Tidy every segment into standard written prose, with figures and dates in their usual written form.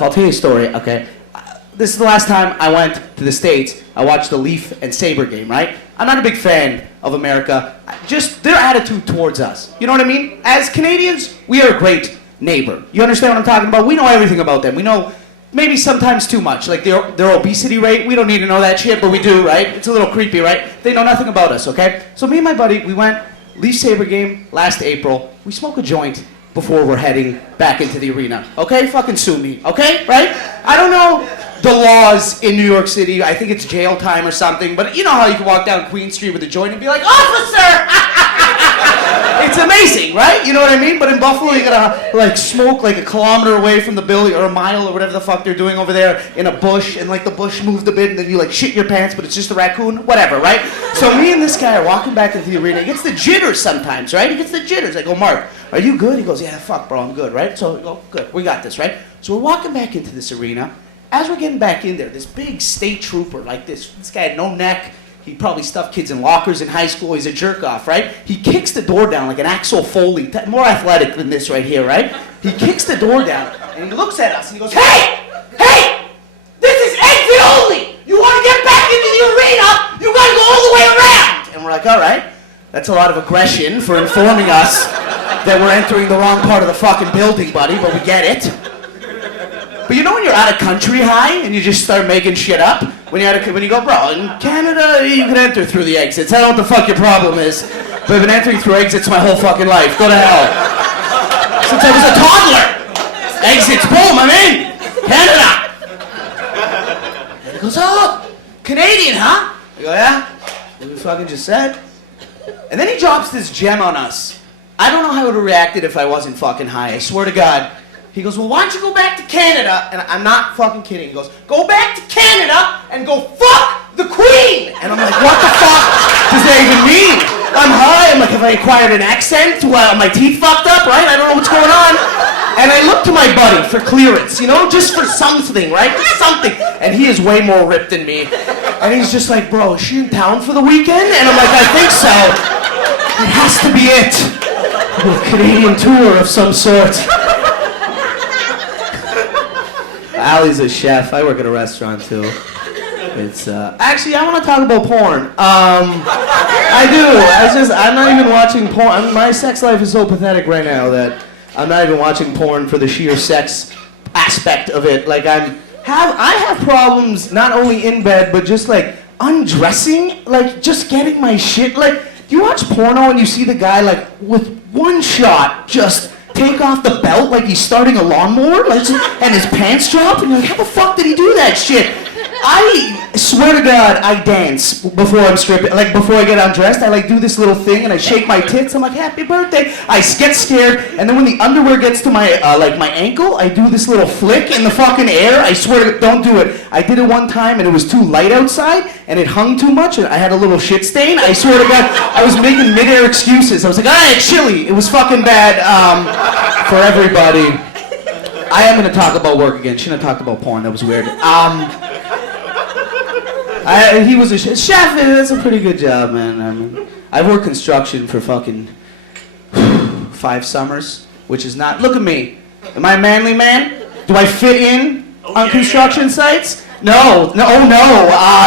I'll tell you a story, okay? This is the last time I went to the States. I watched the Leaf and Sabre game, right? I'm not a big fan of America. Just their attitude towards us. You know what I mean? As Canadians, we are a great neighbor. You understand what I'm talking about? We know everything about them. We know maybe sometimes too much. Like their obesity rate, we don't need to know that shit, but we do, right? It's a little creepy, right? They know nothing about us, okay? So me and my buddy, we went Leaf Sabre game last April. We smoke a joint before we're heading back into the arena. Okay? Fucking sue me. Okay? Right? I don't know the laws in New York City. I think it's jail time or something. But you know how you can walk down Queen Street with a joint and be like, "Officer!" It's amazing, right? You know what I mean? But in Buffalo, you gotta like smoke like a kilometer away from the building or a mile or whatever the fuck they're doing over there in a bush, and like the bush moved a bit, and then you like shit your pants, but it's just a raccoon, whatever, right? So me and this guy are walking back into the arena. He gets the jitters sometimes, right? He gets the jitters. I go, "Mark, are you good?" He goes, "Yeah, fuck, bro, I'm good," right? So we go, "Good, we got this," right? So we're walking back into this arena. As we're getting back in there, this big state trooper like this guy had no neck. He probably stuffed kids in lockers in high school. He's a jerk-off, right? He kicks the door down like an Axel Foley, more athletic than this right here, right? He kicks the door down, and he looks at us, and he goes, "Hey! Hey! This is exit only! You want to get back into the arena, you got to go all the way around!" And we're like, all right, that's a lot of aggression for informing us that we're entering the wrong part of the fucking building, buddy, but we get it. But you know when you're out of country high and you just start making shit up? When you go, "Bro, in Canada, you can enter through the exits. I don't know what the fuck your problem is. But I've been entering through exits my whole fucking life. Go to hell. Since I was a toddler. Exits, boom, I'm in. Canada." And he goes, "Oh, Canadian, huh?" I go, "Yeah, what we fucking just said." And then he drops this gem on us. I don't know how I would have reacted if I wasn't fucking high. I swear to God. He goes, "Well, why don't you go back to Canada?" And I'm not fucking kidding. He goes, "Go back to Canada and go fuck the Queen!" And I'm like, what the fuck does that even mean? I'm high. I'm like, have I acquired an accent? Well, my teeth fucked up, right? I don't know what's going on. And I look to my buddy for clearance, you know, just for something, right? Just something. And he is way more ripped than me. And he's just like, "Bro, is she in town for the weekend?" And I'm like, "I think so. It has to be it. A Canadian tour of some sort." Ali's a chef. I work at a restaurant too. It's actually, I want to talk about porn. I do. I'm not even watching porn. My sex life is so pathetic right now that I'm not even watching porn for the sheer sex aspect of it. Like I have problems not only in bed but just like undressing, like just getting my shit. Like you watch porno and you see the guy like with one shot just take off the belt like he's starting a lawnmower, like, and his pants drop, and you're like, how the fuck did he do that shit? I swear to God, I dance before I'm stripping. Like, before I get undressed, I, like, do this little thing, and I shake my tits. I'm like, "Happy birthday." I get scared, and then when the underwear gets to my, like, my ankle, I do this little flick in the fucking air. I swear to God, don't do it. I did it one time, and it was too light outside, and it hung too much, and I had a little shit stain. I swear to God, I was making mid-air excuses. I was like, it's chilly. It was fucking bad, for everybody. I am going to talk about work again. Shouldn't have talked about porn. That was weird. He was a chef. That's a pretty good job, man. I mean, I've worked construction for fucking 5 summers, which is not. Look at me. Am I a manly man? Do I fit in on construction sites? No.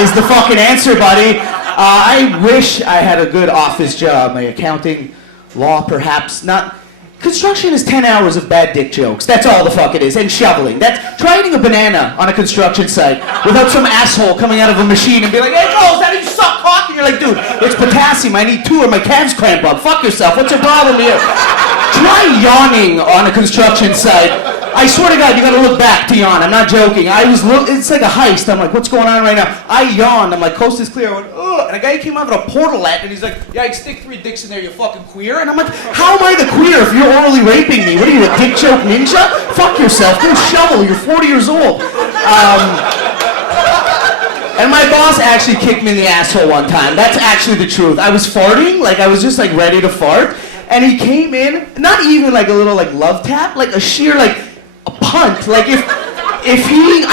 Is the fucking answer, buddy. I wish I had a good office job, like accounting, law, perhaps. Not. Construction is 10 hours of bad dick jokes. That's all the fuck it is. And shoveling. Try eating a banana on a construction site without some asshole coming out of a machine and be like, "Hey, Joe, is that how you suck cock?" And you're like, "Dude, it's potassium. I need 2 or my calves cramp up. Fuck yourself. What's your problem here?" Try yawning on a construction site. I swear to God, you gotta look back to yawn. I'm not joking. It's like a heist. I'm like, what's going on right now? I yawned. I'm like, coast is clear. I went, ugh. And a guy came out of a portalette and he's like, "Yeah, I'd stick 3 dicks in there, you fucking queer." And I'm like, how am I the queer if you're orally raping me? What are you, a dick joke ninja? Fuck yourself. Go shovel. You're 40 years old. And my boss actually kicked me in the asshole one time. That's actually the truth. I was farting, like I was just like ready to fart. And he came in, not even like a little like love tap, like a sheer like a punt. Like if he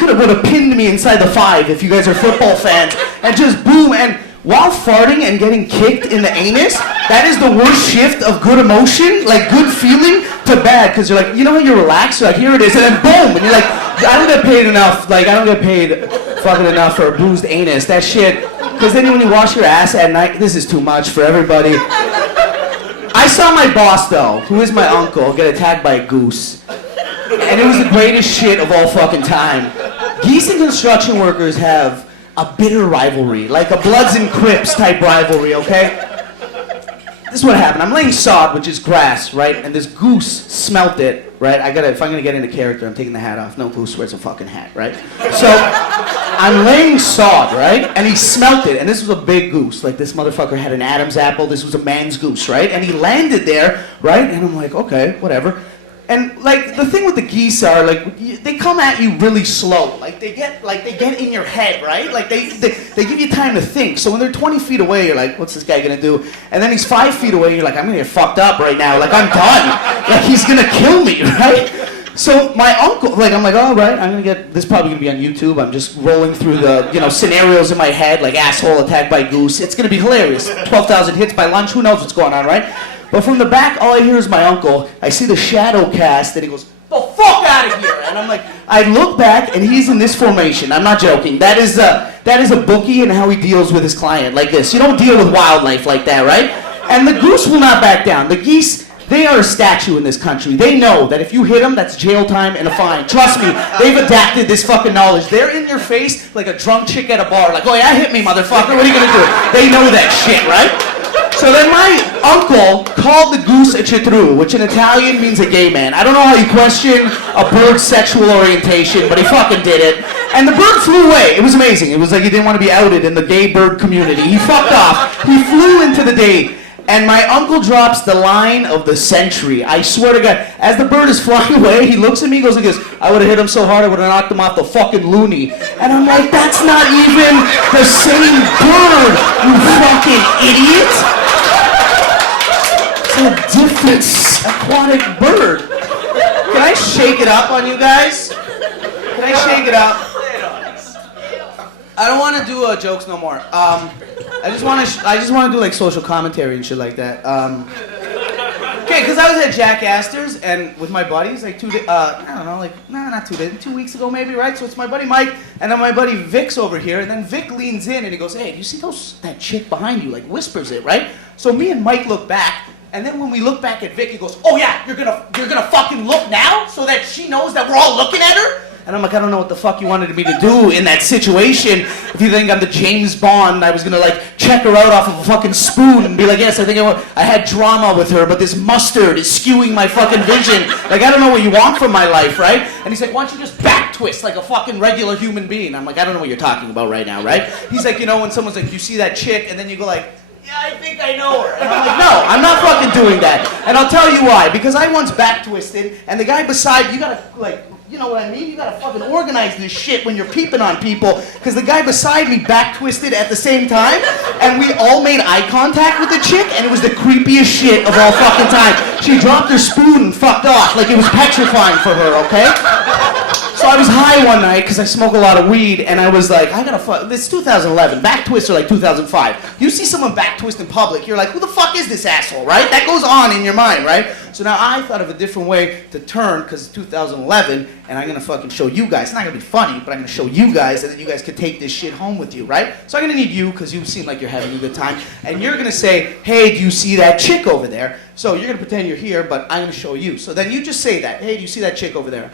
would have pinned me inside the 5 if you guys are football fans, and just boom. And while farting and getting kicked in the anus, that is the worst shift of good emotion, like good feeling to bed because you're like, you know how you're relaxed? You're like, here it is, and then boom, and you're like, I don't get paid enough. Like, I don't get paid fucking enough for a bruised anus. That shit. Because then when you wash your ass at night, this is too much for everybody. I saw my boss though, who is my uncle, get attacked by a goose, and it was the greatest shit of all fucking time. Geese and construction workers have a bitter rivalry, like a Bloods and Crips type rivalry, okay? This is what happened. I'm laying sod, which is grass, right? And this goose smelt it, right? If I'm gonna get into character, I'm taking the hat off. No goose wears a fucking hat, right? So, I'm laying sod, right? And he smelt it, and this was a big goose. Like, this motherfucker had an Adam's apple. This was a man's goose, right? And he landed there, right? And I'm like, okay, whatever. And like the thing with the geese are like they come at you really slow. Like they get in your head, right? Like they give you time to think. So when they're 20 feet away, you're like, what's this guy gonna do? And then he's 5 feet away, you're like, I'm gonna get fucked up right now. Like I'm done. Like he's gonna kill me, right? So my uncle, like I'm like, all right, I'm gonna get this. Probably gonna be on YouTube. I'm just rolling through the scenarios in my head, like asshole attacked by goose. It's gonna be hilarious. 12,000 hits by lunch. Who knows what's going on, right? But from the back, all I hear is my uncle. I see the shadow cast, and he goes, "The fuck out of here!" And I'm like, I look back, and he's in this formation. I'm not joking. That is a bookie and how he deals with his client, like this. You don't deal with wildlife like that, right? And the goose will not back down. The geese, they are a statue in this country. They know that if you hit them, that's jail time and a fine. Trust me, they've adapted this fucking knowledge. They're in your face like a drunk chick at a bar. Like, oh yeah, hit me, motherfucker. What are you gonna do? They know that shit, right? So then my uncle called the goose a citru, which in Italian means a gay man. I don't know how you question a bird's sexual orientation, but he fucking did it. And the bird flew away. It was amazing. It was like he didn't want to be outed in the gay bird community. He fucked off. He flew into the day. And my uncle drops the line of the century. I swear to God, as the bird is flying away, he looks at me, goes like this, I would have hit him so hard I would have knocked him off the fucking loony. And I'm like, that's not even the same bird, you fucking idiot. It's a different aquatic bird. Can I shake it up on you guys? Can I shake it up? I don't want to do jokes no more. I just want to do like social commentary and shit like that. Okay, because I was at Jack Astor's and with my buddies like 2 days, I don't know, like not 2 days, 2 weeks ago maybe, right? So it's my buddy Mike and then my buddy Vic's over here, and then Vic leans in and he goes, "Hey, do you see that chick behind you?" Like whispers it, right? So me and Mike look back. And then when we look back at Vic, he goes, "Oh yeah, you're gonna fucking look now so that she knows that we're all looking at her?" And I'm like, I don't know what the fuck you wanted me to do in that situation. If you think I'm the James Bond, I was gonna like check her out off of a fucking spoon and be like, yes, I think I had drama with her, but this mustard is skewing my fucking vision. Like, I don't know what you want from my life, right? And he's like, why don't you just back twist like a fucking regular human being? I'm like, I don't know what you're talking about right now, right? He's like, you know, when someone's like, you see that chick, and then you go like, yeah, I think I know her. And I'm like, no, I'm not fucking doing that. And I'll tell you why. Because I once back twisted, and the guy beside you gotta like, you know what I mean? You gotta fucking organize this shit when you're peeping on people. Because the guy beside me back twisted at the same time, and we all made eye contact with the chick, and it was the creepiest shit of all fucking time. She dropped her spoon and fucked off like it was petrifying for her, okay? So I was high one night because I smoke a lot of weed, and I was like, I gotta fuck. This is 2011. Back twists are like 2005. You see someone back twist in public, you're like, who the fuck is this asshole, right? That goes on in your mind, right? So now I thought of a different way to turn because it's 2011, and I'm gonna fucking show you guys. It's not gonna be funny, but I'm gonna show you guys, and then you guys can take this shit home with you, right? So I'm gonna need you because you seem like you're having a good time, and you're gonna say, hey, do you see that chick over there? So you're gonna pretend you're here, but I'm gonna show you. So then you just say that, hey, do you see that chick over there?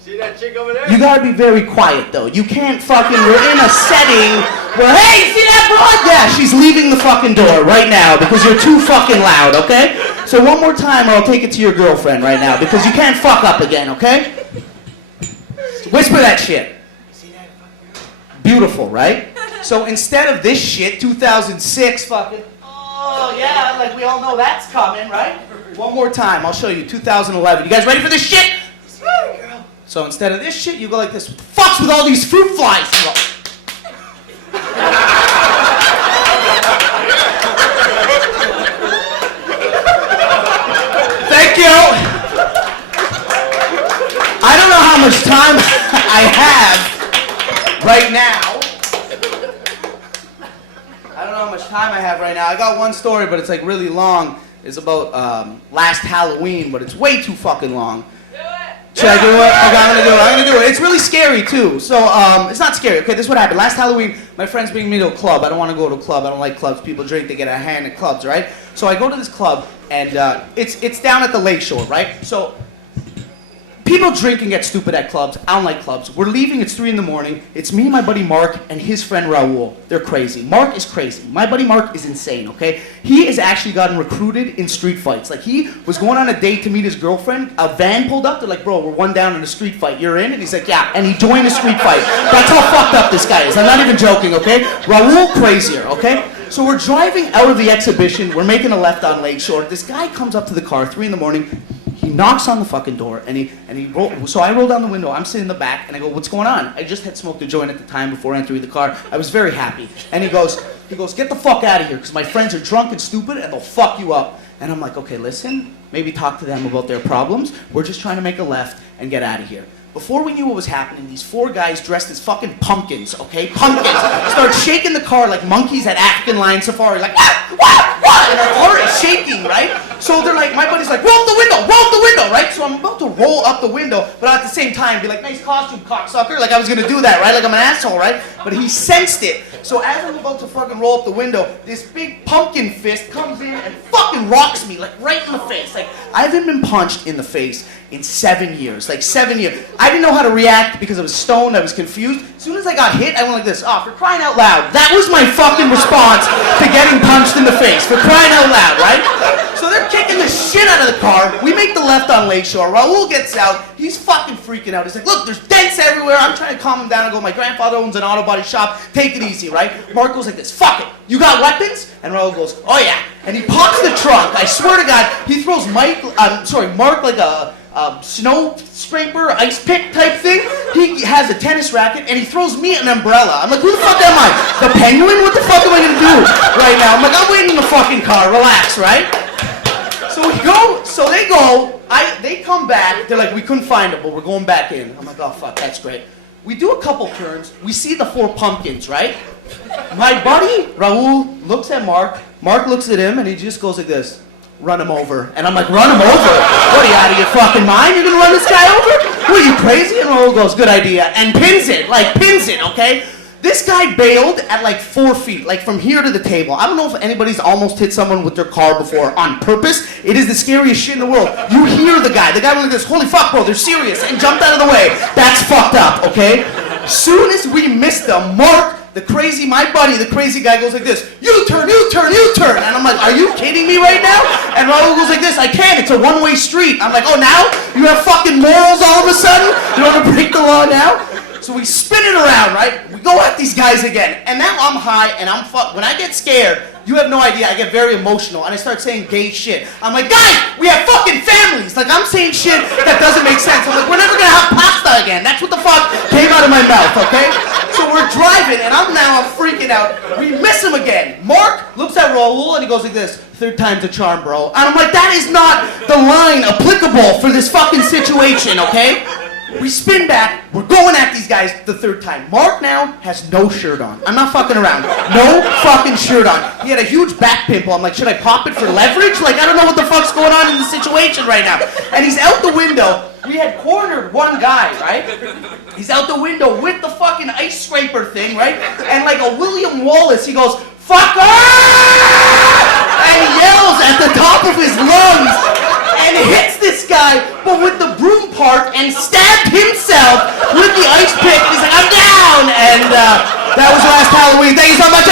See that chick over there? You gotta be very quiet though. You can't fucking, we're in a setting where, hey, see that broad? Yeah, she's leaving the fucking door right now because you're too fucking loud, okay? So one more time or I'll take it to your girlfriend right now because you can't fuck up again, okay? Whisper that shit. See that fucking... Beautiful, right? So instead of this shit, 2006 fucking, oh yeah, like we all know that's coming, right? One more time, I'll show you, 2011. You guys ready for this shit? Girl. So instead of this shit, you go like this. What the fuck's with all these fruit flies? Thank you. I don't know how much time I have right now. I don't know how much time I have right now. I got one story, but it's like really long. It's about last Halloween, but it's way too fucking long. Should I do it? Okay, I'm gonna do it. It's really scary too. So it's not scary. Okay, this is what happened. Last Halloween, my friends bring me to a club. I don't want to go to a club. I don't like clubs. People drink. They get a hand at clubs, right? So I go to this club, and it's down at the lakeshore, right? So people drink and get stupid at clubs. I don't like clubs. We're leaving. It's 3 a.m. It's me, my buddy Mark, and his friend Raul. They're crazy. Mark is crazy. My buddy Mark is insane, okay? He has actually gotten recruited in street fights. Like, he was going on a date to meet his girlfriend. A van pulled up. They're like, bro, we're one down in a street fight. You're in? And he's like, yeah. And he joined a street fight. That's how fucked up this guy is. I'm not even joking, okay? Raul crazier, okay? So we're driving out of the exhibition. We're making a left on Lakeshore. This guy comes up to the car, 3 a.m. He knocks on the fucking door, so I roll down the window. I'm sitting in the back, and I go, "What's going on?" I just had smoked a joint at the time before entering the car. I was very happy. And he goes, "Get the fuck out of here, because my friends are drunk and stupid, and they'll fuck you up." And I'm like, "Okay, listen, maybe talk to them about their problems. We're just trying to make a left and get out of here." Before we knew what was happening, these 4 guys dressed as fucking pumpkins, okay? Pumpkins. Start shaking the car like monkeys at African Lion Safari, like, what? And our car is shaking, right? So they're like, my buddy's like, roll up the window, right? So I'm about to roll up the window, but at the same time, be like, nice costume, cocksucker. Like I was gonna do that, right? Like I'm an asshole, right? But he sensed it. So as I'm about to fucking roll up the window, this big pumpkin fist comes in and fucking rocks me, like right in the face. Like, I haven't been punched in the face in 7 years, like 7 years. I didn't know how to react because I was stoned, I was confused. As soon as I got hit, I went like this, oh, for crying out loud. That was my fucking response to getting punched in the face, for crying out loud, right? So they're kicking the shit out of the car. We make the left on Lakeshore. Raul gets out. He's fucking freaking out. He's like, look, there's dents everywhere. I'm trying to calm him down and go, my grandfather owns an auto body shop. Take it easy, right? Mark goes like this, fuck it. You got weapons? And Raul goes, oh yeah. And he pops the trunk. I swear to God, he throws Mark like a snow scraper, ice pick type thing. He has a tennis racket, and he throws me an umbrella. I'm like, who the fuck am I? The Penguin? What the fuck am I gonna do right now? I'm like, I'm waiting in the fucking car. Relax, right? So they go, they come back, they're like, we couldn't find it, but we're going back in. I'm like, oh fuck, that's great. We do a couple turns, we see the 4 pumpkins, right? My buddy, Raul, looks at Mark looks at him, and he just goes like this, run him over. And I'm like, run him over? What, are you out of your fucking mind? You're gonna run this guy over? What, are you crazy? And Raul goes, good idea, and pins it, okay? This guy bailed at like 4 feet, like from here to the table. I don't know if anybody's almost hit someone with their car before on purpose. It is the scariest shit in the world. You hear the guy went like this, holy fuck bro, they're serious, and jumped out of the way. That's fucked up, okay? Soon as we missed them, Mark, my buddy, the crazy guy goes like this, U-turn. And I'm like, are you kidding me right now? And Raul goes like this, I can't, it's a one-way street. I'm like, oh now? You have fucking morals all of a sudden? You want to break the law now? So we spin it around, right? We go at these guys again. And now I'm high and when I get scared, you have no idea, I get very emotional and I start saying gay shit. I'm like, guys, we have fucking families. Like I'm saying shit that doesn't make sense. I'm like, we're never gonna have pasta again. That's what the fuck came out of my mouth, okay? So we're driving and I'm freaking out. We miss him again. Mark looks at Raul and he goes like this, 3rd time's a charm, bro. And I'm like, that is not the line applicable for this fucking situation, okay? We spin back, we're going at these guys the 3rd time. Mark now has no shirt on. I'm not fucking around. No fucking shirt on. He had a huge back pimple. I'm like, should I pop it for leverage? Like, I don't know what the fuck's going on in the situation right now. And he's out the window. We had cornered one guy, right? He's out the window with the fucking ice scraper thing, right? And like a William Wallace, he goes, fuck off! And he yells at the top of his lungs. And hits this guy, but with the broom part, and stabbed himself with the ice pick. He's like, I'm down! And that was last Halloween. Thank you so much.